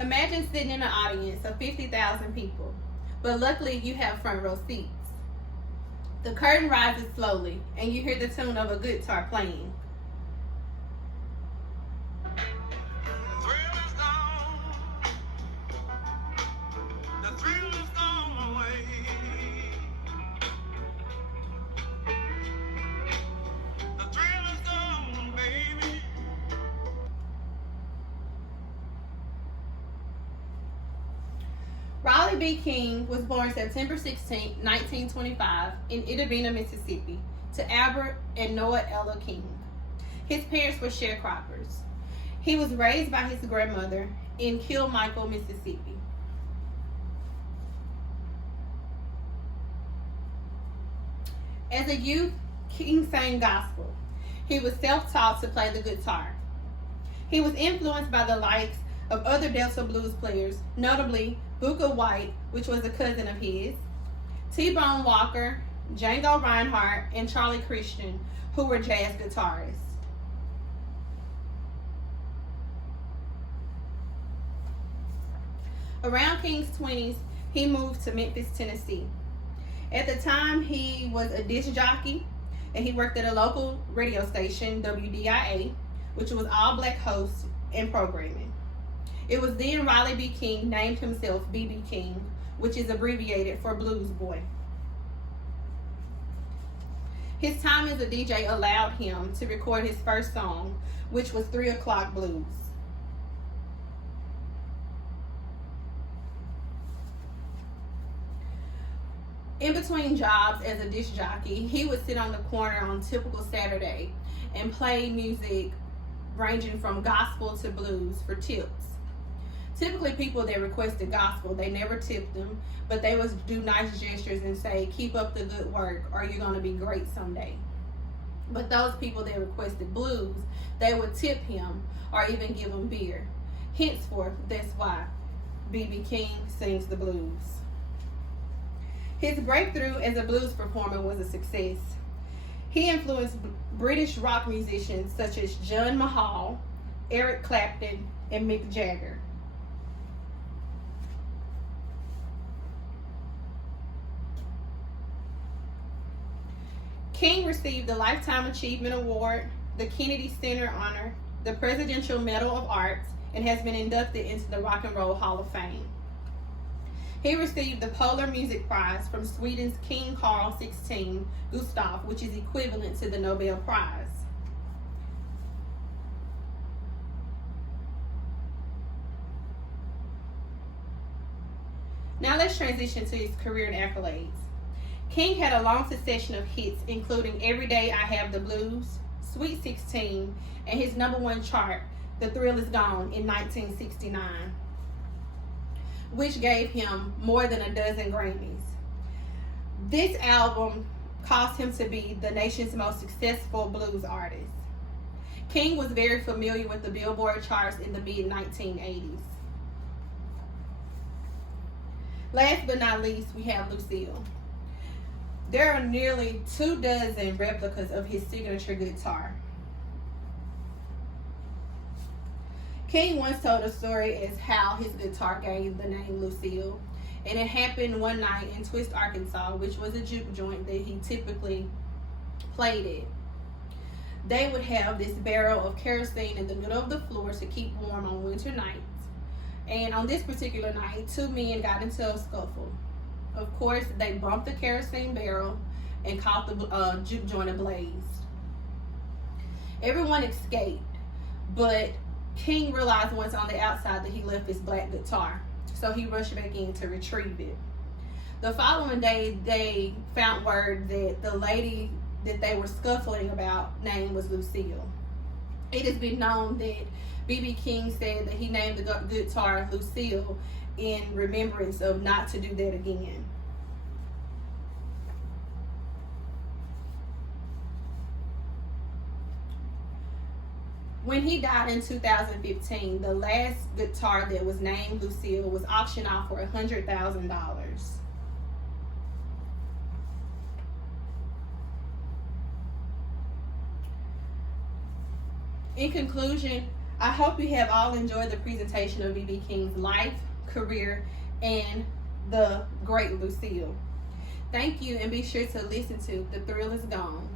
Imagine sitting in an audience of 50,000 people, but luckily you have front row seats. The curtain rises slowly, and you hear the tune of a guitar playing. Riley B. King was born September 16, 1925, in Itta Bena, Mississippi, to Albert and Noah Ella King. His parents were sharecroppers. He was raised by his grandmother in Kilmichael, Mississippi. As a youth, King sang gospel. He was self-taught to play the guitar. He was influenced by the likes of other Delta blues players, notably Booker White, which was a cousin of his, T-Bone Walker, Django Reinhardt, and Charlie Christian, who were jazz guitarists. Around King's 20s, he moved to Memphis, Tennessee. At the time, he was a disc jockey, and he worked at a local radio station, WDIA, which was all black hosts and programming. It was then Riley B. King named himself B.B. King, which is abbreviated for Blues Boy. His time as a DJ allowed him to record his first song, which was 3 O'Clock Blues. In between jobs as a disc jockey, he would sit on the corner on typical Saturday and play music ranging from gospel to blues for tips. Typically, people that requested gospel, they never tipped them, but they would do nice gestures and say, keep up the good work or you're going to be great someday. But those people that requested blues, they would tip him or even give him beer. Henceforth, that's why B.B. King sings the blues. His breakthrough as a blues performer was a success. He influenced British rock musicians such as John Mahal, Eric Clapton, and Mick Jagger. King received the Lifetime Achievement Award, the Kennedy Center Honor, the Presidential Medal of Arts, and has been inducted into the Rock and Roll Hall of Fame. He received the Polar Music Prize from Sweden's King Carl XVI Gustaf, which is equivalent to the Nobel Prize. Now let's transition to his career and accolades. King had a long succession of hits, including Every Day I Have the Blues, Sweet 16, and his #1 chart, The Thrill Is Gone, in 1969, which gave him more than a dozen Grammys. This album caused him to be the nation's most successful blues artist. King was very familiar with the Billboard charts in the mid-1980s. Last but not least, we have Lucille. There are nearly 24 replicas of his signature guitar. King once told a story as how his guitar gained the name Lucille, and it happened one night in Twist, Arkansas, which was a juke joint that he typically played at. They would have this barrel of kerosene in the middle of the floor to keep warm on winter nights. And on this particular night, 2 men got into a scuffle. Of course, they bumped the kerosene barrel and caught the juke joint ablaze. Everyone escaped, but King realized once on the outside that he left his black guitar, so he rushed back in to retrieve it. The following day, they found word that the lady that they were scuffling about name was Lucille. It has been known that B.B. King said that he named the guitar Lucille in remembrance of not to do that again. When he died in 2015, the last guitar that was named Lucille was auctioned off for $100,000. In conclusion, I hope you have all enjoyed the presentation of B.B. King's life, career, and the great Lucille. Thank you, and be sure to listen to The Thrill Is Gone.